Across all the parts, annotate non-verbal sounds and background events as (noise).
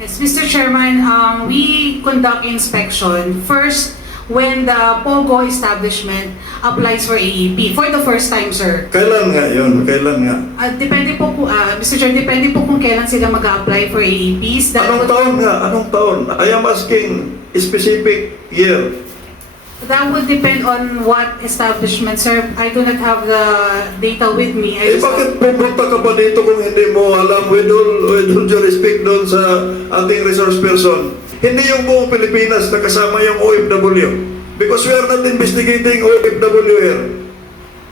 Yes, Mr. Chairman, um, we conduct inspection first when the POGO establishment applies for AEP for the first time, sir. Kailan nga yun? Kailan nga? Uh, depende po, po uh, Mr. Chair, depende po kung kailan sila mag-apply for AEPs. That Anong would, taon nga? Anong taon? I am asking specific year. That would depend on what establishment, sir. I do not have the data with me. I Eh just- bakit pumunta ka pa dito kung hindi mo alam with all, with all due respect doon sa ating resource person? Hindi yung buong Pilipinas na kasama yung OFW. Because we are not investigating OFW here.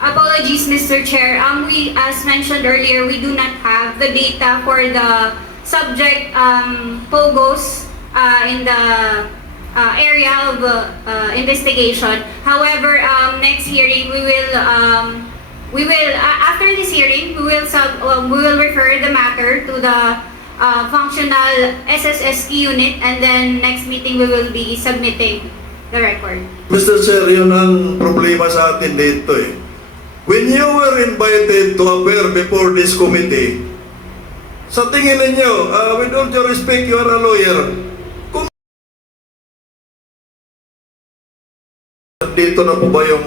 Apologies, Mr. Chair. Um, we, as mentioned earlier, we do not have the data for the subject um, POGOs uh, in the uh, area of uh, uh, investigation. However, um, next hearing we will um, we will uh, after this hearing we will sub um, we will refer the matter to the uh, functional SSSQ unit, and then next meeting we will be submitting the record. Mr. Chair, yun ang problema sa atin dito eh. When you were invited to appear before this committee, sa tingin ninyo, uh, with all due respect, you are a lawyer. Dito na po ba yung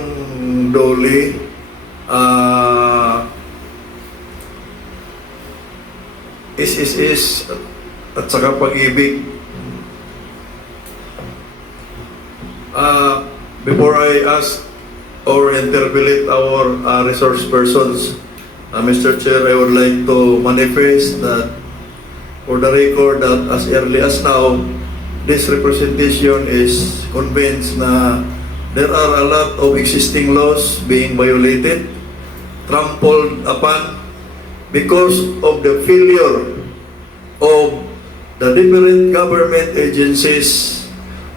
Dolly? Ah... is is is at saka pag-ibig Uh, before I ask or interpellate our uh, resource persons, uh, Mr. Chair, I would like to manifest that for the record that as early as now, this representation is convinced na there are a lot of existing laws being violated, trampled upon because of the failure of the different government agencies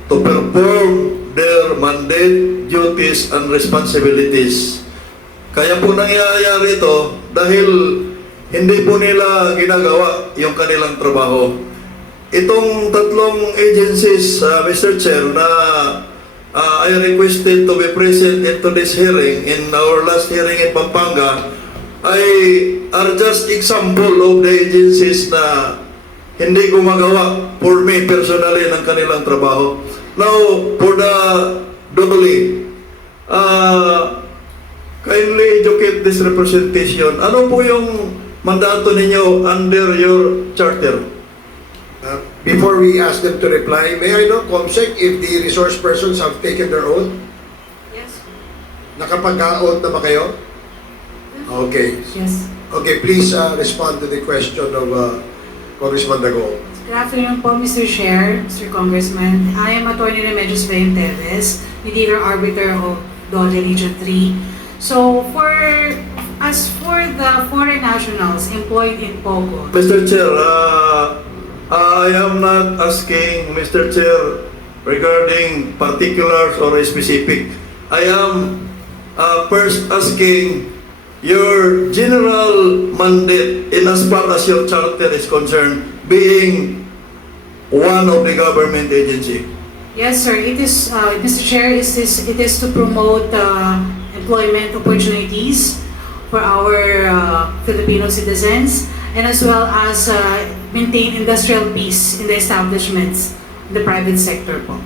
to perform their mandate, duties, and responsibilities. Kaya po nangyayari ito dahil hindi po nila ginagawa yung kanilang trabaho. Itong tatlong agencies, uh, Mr. Chair, na uh, I requested to be present into this hearing in our last hearing in Pampanga ay are just example of the agencies na hindi gumagawa for me personally ng kanilang trabaho. Now, for the Dolly, uh, kindly educate this representation. Ano po yung mandato ninyo under your charter? Uh, Before we ask them to reply, may I know, Comsec, if the resource persons have taken their oath? Yes. Nakapag-oath na ba kayo? Okay. Yes. Okay, please uh, respond to the question of uh, Congressman Dago. Good afternoon po, Mr. Chair, Mr. Congressman. I am Attorney Remedios Bayon Teves, Mediator Arbiter of Dole Region 3. So, for as for the foreign nationals employed in Pogo, Mr. Chair, uh, I am not asking Mr. Chair regarding particulars or specific. I am uh, first asking your general mandate in as far as your charter is concerned, being one of the government agency. yes, sir, it is, uh, Mr. Chair, is this, it is to promote uh, employment opportunities for our uh, Filipino citizens and as well as uh, maintain industrial peace in the establishments, the private sector po.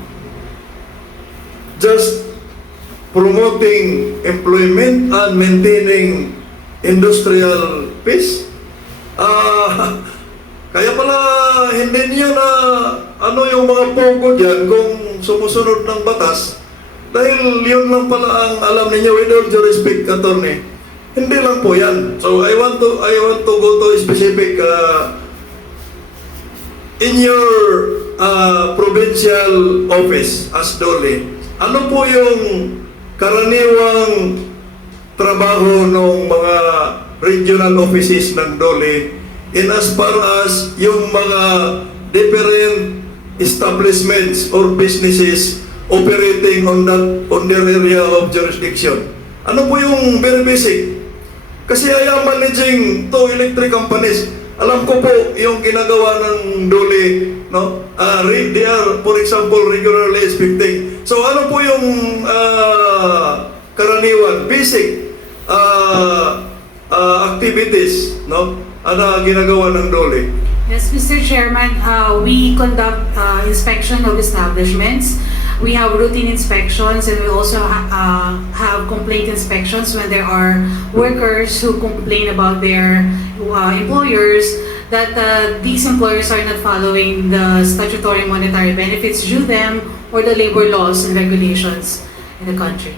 just promoting employment and maintaining industrial peace. Ah, (laughs) kaya pala hindi niyo na ano yung mga pogo diyan kung sumusunod ng batas dahil yun lang pala ang alam niyo with all due respect attorney. Hindi lang po yan. So I want to I want to go to specific uh, in your uh, provincial office as Dole, ano po yung karaniwang trabaho ng mga regional offices ng Dole in as far as yung mga different establishments or businesses operating on that on their area of jurisdiction. Ano po yung very basic? Kasi I am managing two electric companies. Alam ko po yung ginagawa ng Dole, no? Uh, they are, for example, regularly inspecting. So ano po yung ah, karaniwan, basic ah, ah, activities, no? ano ginagawa ng Dole? Yes, Mr. Chairman, uh, we conduct uh, inspection of establishments. We have routine inspections and we also ha- uh, have complaint inspections when there are workers who complain about their uh, employers that uh, these employers are not following the statutory monetary benefits due them or the labor laws and regulations in the country.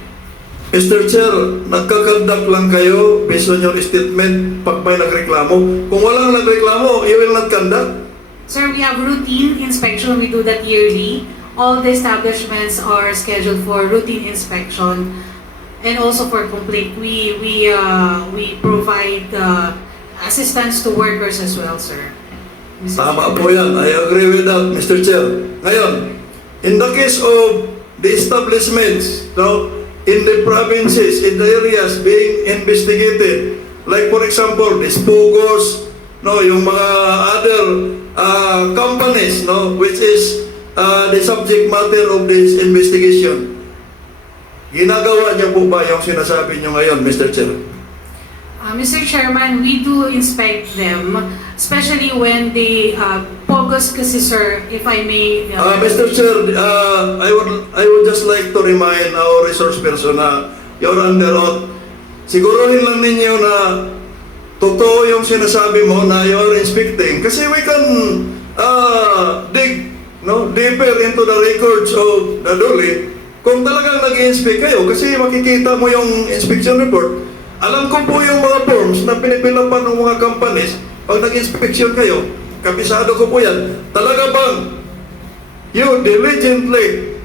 Mr. Chair, nagkakandak lang kayo based on your statement pag may nagreklamo. Kung walang nagreklamo, you will not conduct. Sir, we have routine inspection. We do that yearly. All the establishments are scheduled for routine inspection and also for complaint. We we uh, we provide uh, assistance to workers as well, sir. Mr. Tama po yan. I agree with that, Mr. Chair. Ngayon, in the case of the establishments, no, in the provinces, in the areas being investigated, like for example, the Spogos, no, yung mga other uh, companies, no, which is uh, the subject matter of this investigation. Ginagawa niyo po ba yung sinasabi niyo ngayon, Mr. Chair? Uh, Mr. Chairman, we do inspect them, especially when they uh, pogos kasi, sir, if I may. Uh, Mr. Chair, uh, I would I would just like to remind our resource person na you're under oath. Siguruhin lang ninyo na totoo yung sinasabi mo na you're inspecting kasi we can uh, dig no deeper into the records of the DOLE kung talagang nag-inspect kayo kasi makikita mo yung inspection report. Alam ko po yung mga forms na pinipilapan ng mga companies pag nag-inspection kayo. Kapisado ko po yan. Talaga bang you diligently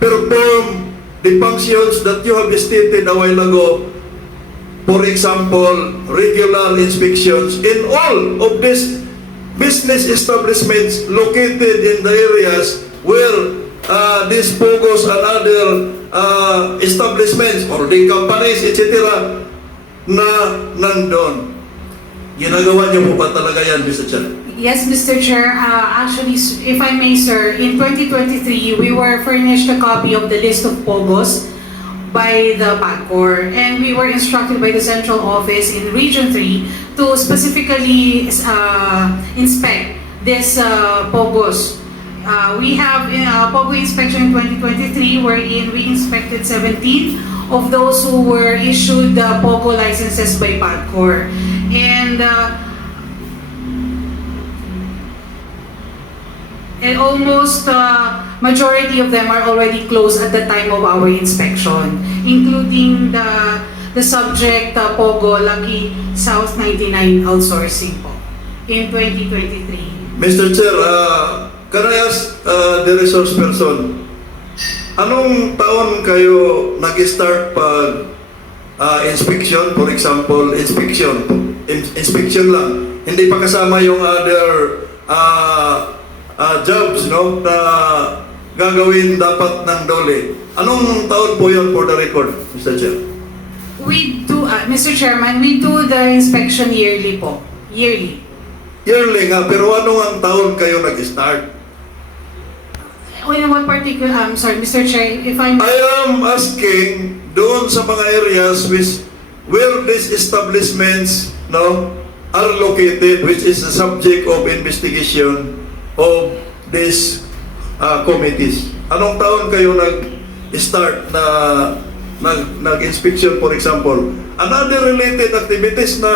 perform the functions that you have stated a while ago. For example, regular inspections in all of these business establishments located in the areas where uh, these POGOs and other uh, establishments or the companies, etc. na nandun. Ginagawa niyo po ba talaga yan, Mr. Chair? Yes, Mr. Chair. Uh, actually, if I may, sir, in 2023, we were furnished a copy of the list of POGOs by the PAGCOR, and we were instructed by the central office in Region 3 to specifically uh, inspect this uh, POGOs. Uh, we have uh, POGO inspection in 2023 wherein we inspected 17 of those who were issued the POGO licenses by PAGCOR. And uh, And almost uh, majority of them are already closed at the time of our inspection, including the the subject uh, Pogo Lucky South 99 outsourcing po in 2023. Mr. Chair, uh, can I ask uh, the resource person, anong taon kayo nag-start pag uh, inspection, for example, inspection, in- inspection lang, hindi pa kasama yung other uh, uh, jobs no, na gagawin dapat ng dole. Anong taon po yun for the record, Mr. Chair? We do, uh, Mr. Chairman, we do the inspection yearly po. Yearly. Yearly nga, pero ano ang taon kayo nag-start? In one particular, I'm sorry, Mr. Chair, if I may. I am asking doon sa mga areas which where these establishments no are located which is the subject of investigation of these uh, committees. Anong taon kayo nag-start na nag nag-inspection for example? Another related activities na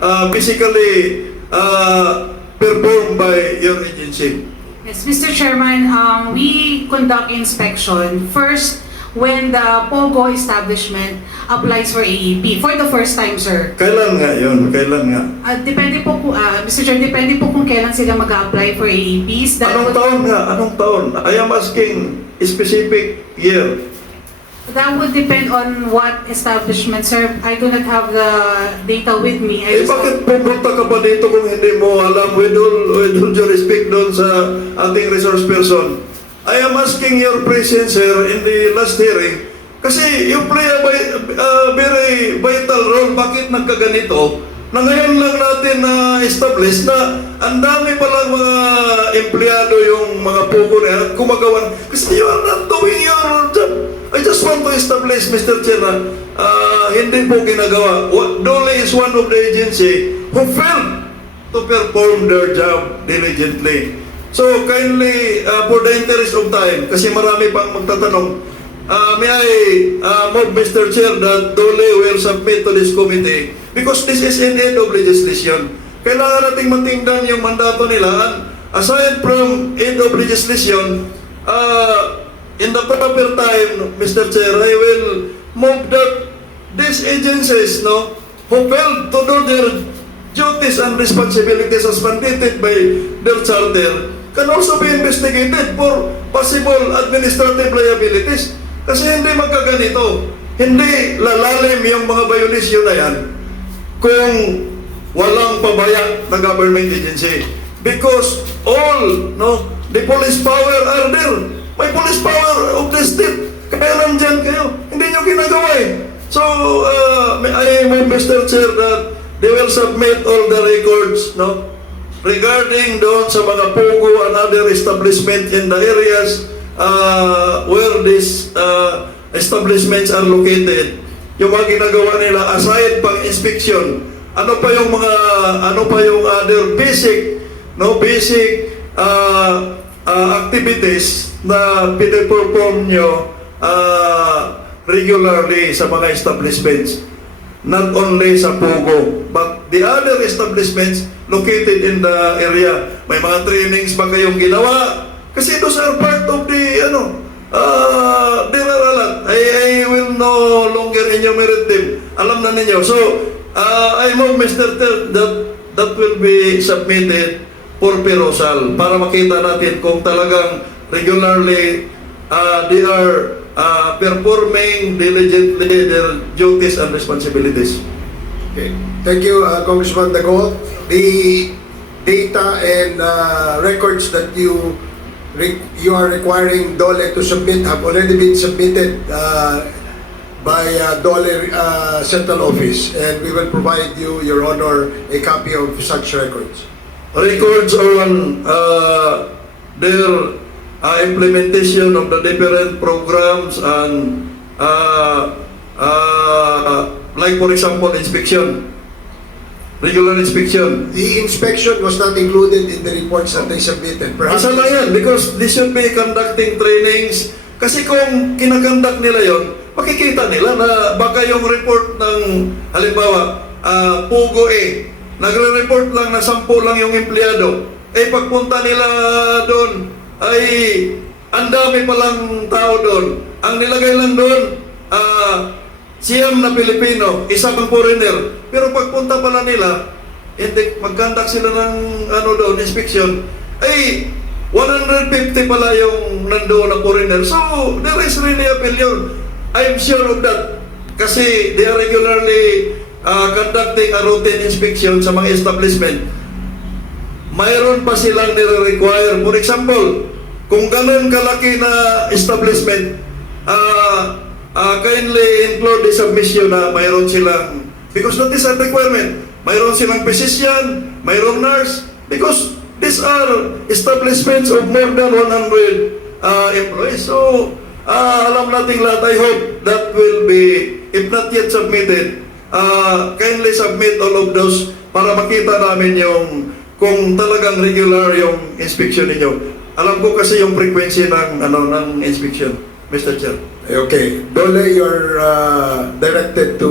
uh, basically uh, performed by your agency. Yes, Mr. Chairman, um, we conduct inspection first when the POGO establishment applies for AEP for the first time, sir. Kailan nga yun? Kailan nga? Uh, depende po, po uh, Mr. Chair, depende po kung kailan sila mag-apply for AEPs. That Anong would, taon nga? Anong taon? I am asking specific year. That would depend on what establishment, sir. I do not have the data with me. I Eh just- bakit pumunta ka pa dito kung hindi mo alam with all, with all due respect doon sa ating resource person? I am asking your presence sir in the last hearing kasi you play a, vi- a very vital role. Bakit nagkaganito? Na ngayon lang natin na-establish na ang dami palang mga empleyado yung mga pugo na yan at gumagawan kasi you are not doing your job. I just want to establish, Mr. Chair, na ah, hindi po ginagawa. Wa- Dole is one of the agency who failed to perform their job diligently. So kindly, uh, for the interest of time, kasi marami pang magtatanong, uh, may I uh, move, Mr. Chair, that Dole will submit to this committee because this is in end of legislation. Kailangan nating matingnan yung mandato nila. Aside from end of legislation, uh, in the proper time, Mr. Chair, I will move that these agencies, no, who failed to do their duties and responsibilities as mandated by their charter can also be investigated for possible administrative liabilities. Kasi hindi magkaganito. Hindi lalalim yung mga violation na yan kung walang pabaya na government agency. Because all, no, the police power are there. May police power of the state. Kaya nandyan kayo. Hindi nyo ginagawa eh. So, uh, I move, Mr. Chair, that they will submit all the records, no, regarding doon sa mga pugo and other establishment in the areas uh, where these uh, establishments are located. Yung mga ginagawa nila aside pang inspection, ano pa yung mga ano pa yung other basic no basic uh, uh, activities na piniperform nyo uh, regularly sa mga establishments not only sa Pugo, but the other establishments located in the area. May mga trainings ba kayong ginawa? Kasi those are part of the, ano, uh, dinaralat. I, I will no longer enumerate them. Alam na ninyo. So, uh, I move, Mr. Ter, that, that will be submitted for perusal para makita natin kung talagang regularly uh, they are uh, performing diligently their duties and responsibilities. Okay. Thank you, uh, Congressman Dago. The data and uh, records that you you are requiring Dole to submit have already been submitted uh, by uh, Dole uh, Central Office, and we will provide you, Your Honor, a copy of such records. Records on uh, their uh, implementation of the different programs and uh, uh, like for example inspection, regular inspection. The inspection was not included in the reports that they submitted. Perhaps Isa lang yan because they should be conducting trainings kasi kung kinakandak nila yon makikita nila na baka yung report ng halimbawa ah, Pugo A nagre-report lang na sampu lang yung empleyado eh pagpunta nila doon ay ang dami palang tao doon ang nilagay lang doon ah, siyam na Pilipino isa pang foreigner pero pagpunta pala nila hindi magkandak sila ng ano doon inspection ay 150 pala yung nandoon na foreigner. So, there is really a failure. I'm sure of that. Kasi they are regularly uh, conducting a routine inspection sa mga establishment. Mayroon pa silang nire-require. For example, kung ganun kalaki na establishment, uh, uh, kindly include the submission na mayroon silang, because that is a requirement, mayroon silang physician, mayroong nurse, because these are establishments of more than 100 uh, employees. So, uh, alam nating lahat, I hope that will be, if not yet submitted, uh, kindly submit all of those para makita namin yung kung talagang regular yung inspection ninyo. Alam ko kasi yung frequency ng ano ng inspection, Mr. Chair. Okay, Dole, you're uh, directed to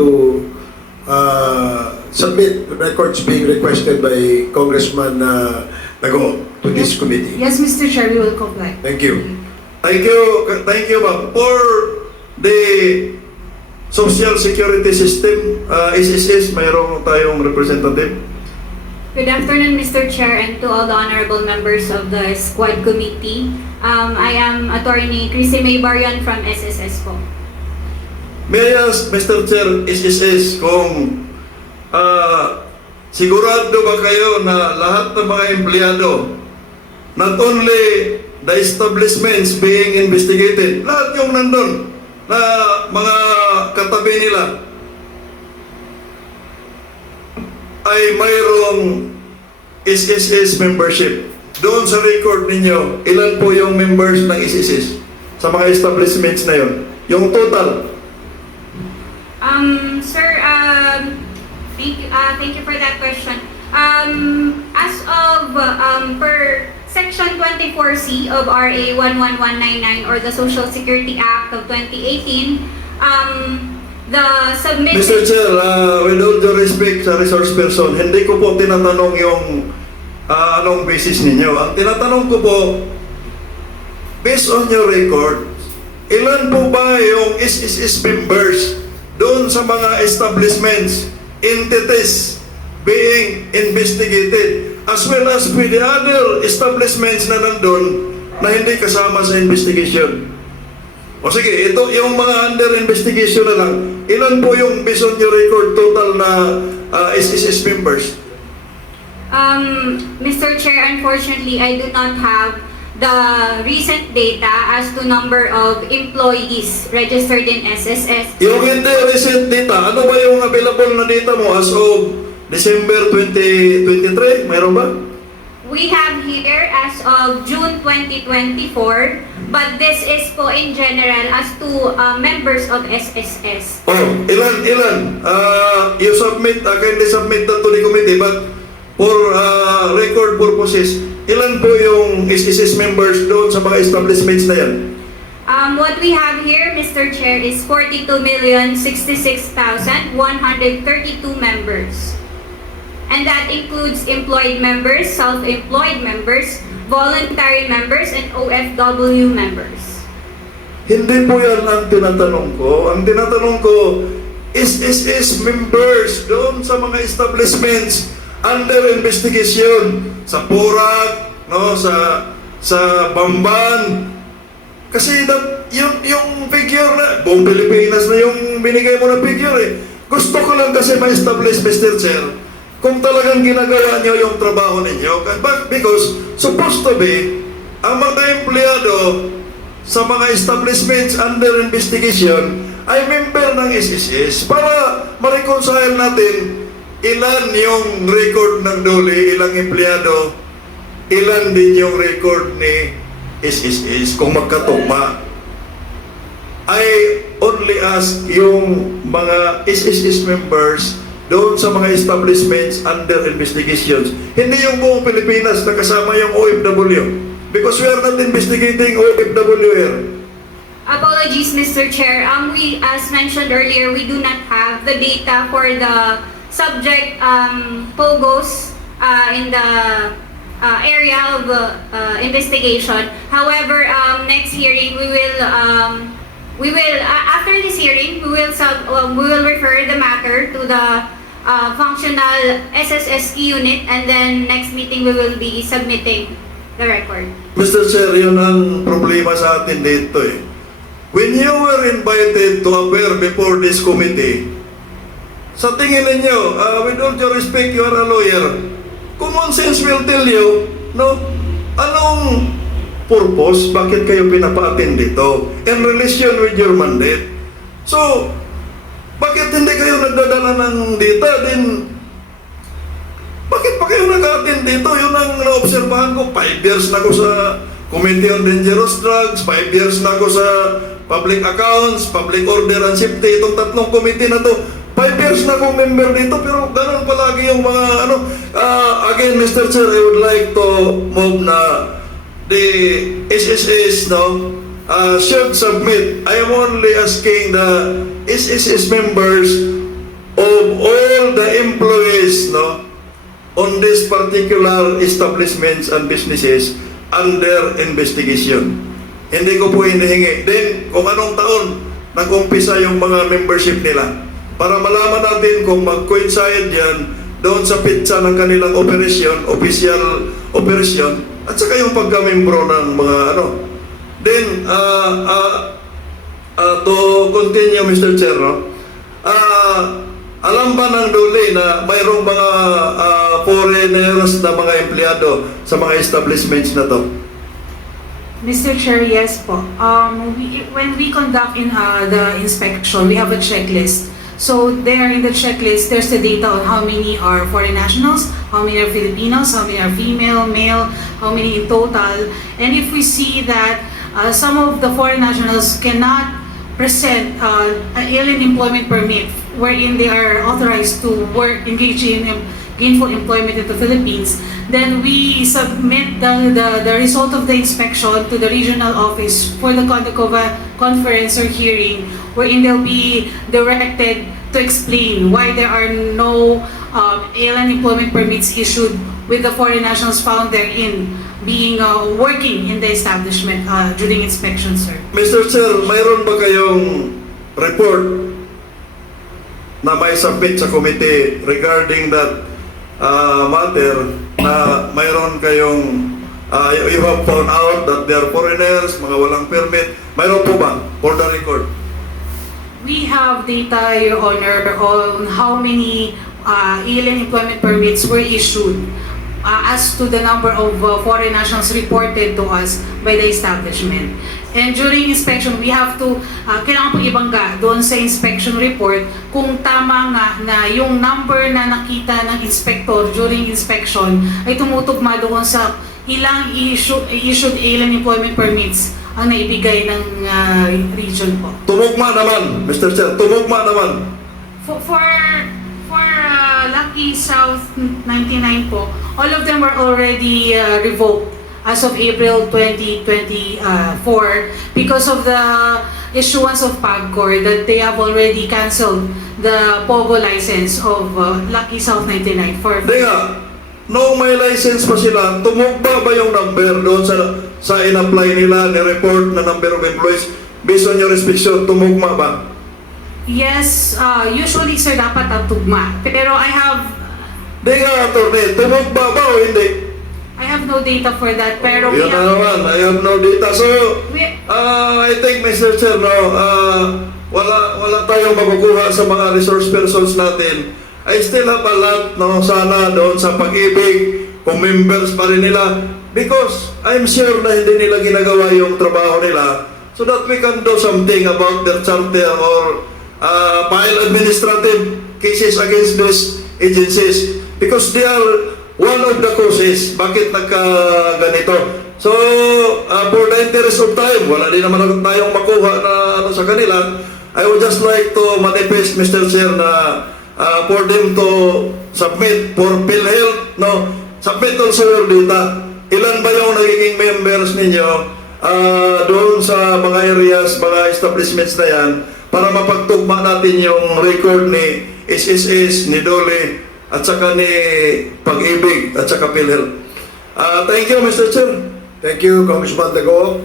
uh, submit records being requested by Congressman uh, Dago to this committee. Yes, Mr. Chair, we will comply. Thank you. Thank you, thank you ma'am. For the Social Security System, uh, SSS, mayroon tayong representative. Good afternoon, Mr. Chair, and to all the honorable members of the Squad Committee. Um, I am Attorney Chrissy May Barion from SSS po. May I ask, Mr. Chair, SSS, kung ah, sigurado ba kayo na lahat ng mga empleyado, not only the establishments being investigated, lahat yung nandun na mga katabi nila ay mayroong SSS membership. Doon sa record ninyo, ilan po yung members ng SSS sa mga establishments na yon? Yung total. Um, sir, um, thank uh, thank you for that question. Um, as of, um, per section 24C of RA 11199 or the Social Security Act of 2018, um, the submitted... Mr. Chair, uh, with all due respect sa resource person, hindi ko po tinatanong yung ah, anong basis ninyo. Ang tinatanong ko po, based on your record, ilan po ba yung SSS members doon sa mga establishments, entities being investigated, as well as with the other establishments na nandun na hindi kasama sa investigation? O sige, ito yung mga under investigation na lang. Ilan po yung based on your record total na uh, SSS members? Um, Mr. Chair, unfortunately, I do not have the recent data as to number of employees registered in SSS. Yung hindi recent data, ano ba yung available na data mo as of December 2023? Mayroon ba? We have here as of June 2024, but this is po in general as to uh, members of SSS. Oh, ilan, ilan? Uh, you submit, uh, kindly submit that to the committee, but for uh, record purposes, ilan po yung SSS members doon sa mga establishments na yan? Um, what we have here, Mr. Chair, is 42,066,132 members. And that includes employed members, self-employed members, voluntary members, and OFW members. Hindi po yan ang tinatanong ko. Ang tinatanong ko SSS members doon sa mga establishments under investigation sa Purak, no, sa sa Bamban. Kasi that, yung, yung figure na, buong Pilipinas na yung binigay mo na figure eh. Gusto ko lang kasi ma-establish, Mr. Chair, kung talagang ginagawa niyo yung trabaho ninyo. Because supposed to be, ang mga empleyado sa mga establishments under investigation ay member ng SSS para ma-reconcile natin ilan yung record ng Dole, ilang empleyado, ilan din yung record ni SSS kung magkatugma. I only ask yung mga SSS members doon sa mga establishments under investigations. Hindi yung buong Pilipinas na kasama yung OFW. Because we are not investigating OFW here. Apologies, Mr. Chair. Um, we, as mentioned earlier, we do not have the data for the subject um, POGOs uh, in the uh, area of uh, uh, investigation. However, um, next hearing we will um, we will uh, after this hearing we will sub uh, we will refer the matter to the uh, functional SSS unit and then next meeting we will be submitting the record. Mr. Chair, yun ang problema sa atin dito eh. When you were invited to appear before this committee, sa tingin ninyo, uh, with all due respect, you are a lawyer. Common sense will tell you, no, anong purpose, bakit kayo pinapa-attend dito in relation with your mandate. So, bakit hindi kayo nagdadala ng data din bakit pa kayo nag-attend dito? Yun ang naobserbahan ko. Five years na ako sa Committee on Dangerous Drugs, five years na ako sa Public Accounts, Public Order and Safety, itong tatlong committee na to. Five years na akong member dito, pero ganun palagi yung mga ano. Ah, again, Mr. Chair, I would like to move na the SSS, no, uh, should submit. I am only asking the SSS members of all the employees, no, on this particular establishments and businesses under investigation. Hindi ko po hinihingi. Then, kung anong taon nag-umpisa yung mga membership nila para malaman natin kung mag-coincide yan doon sa pitsa ng kanilang operasyon, official operasyon, at saka yung pagka-membro ng mga ano. Then, uh, uh, uh, to continue, Mr. Chair, no? Ah, alam ba ng Dole na mayroong mga ah, foreigners na mga empleyado sa mga establishments na to? Mr. Chair, yes po. Um, we, when we conduct in uh, the inspection, we have a checklist. So there in the checklist, there's the data on how many are foreign nationals, how many are Filipinos, how many are female, male, how many in total. And if we see that uh, some of the foreign nationals cannot present uh, an alien employment permit wherein they are authorized to work, engage in gainful employment in the Philippines, then we submit the, the, the result of the inspection to the regional office for the conduct of a conference or hearing wherein they'll be directed to explain why there are no um, alien employment permits issued with the foreign nationals found therein being uh, working in the establishment uh, during inspection, sir. Mr. Chair, mayroon ba kayong report na may submit sa committee regarding that uh, matter na mayroon kayong uh, you have found out that they are foreigners, mga walang permit. Mayroon po ba? For the record. We have data, Your Honor, on how many uh, alien employment permits were issued uh, as to the number of uh, foreign nationals reported to us by the establishment. And during inspection, we have to, uh, kailangan po ibangga doon sa inspection report kung tama nga na yung number na nakita ng inspector during inspection ay tumutugma doon sa ilang issue, issued alien employment permits ang naibigay ng uh, region po. Tumugma naman, Mr. Chair, tumugma naman. For for for uh, Lucky South 99 po, all of them were already uh, revoked as of April 2024 because of the issuance of PAGCOR that they have already canceled the POGO license of uh, Lucky South 99 for nga, noong may license pa sila, tumugba ba yung number doon sa sa in-apply nila, ni-report na number of employees based on your restriction, tumugma ba? Yes, uh, usually sir dapat ang tugma. Pero I have Hindi nga, attorney, tumugba ba o hindi? I have no data for that pero we Yun na have, naman, I have no data. So, we, uh, I think, Mr. Chair, no, uh, wala, wala tayong makukuha sa mga resource persons natin. I still have a lot, no, sana doon sa pag-ibig, kung members pa rin nila. Because I'm sure na hindi nila ginagawa yung trabaho nila so that we can do something about their charter or uh, file administrative cases against those agencies because they are one of the causes bakit nagka ganito. So, uh, for the interest of time, wala din naman tayong makuha na ano sa kanila. I would just like to manifest, Mr. Chair, na uh, for them to submit for PhilHealth, no, submit also your data. Ilan ba yung nagiging members ninyo uh, doon sa mga areas, mga establishments na yan para mapagtugma natin yung record ni SSS, ni Dole, at saka ni Pag-ibig, at saka PhilHealth. Uh, thank you, Mr. Chair. Thank you, Congressman Dago.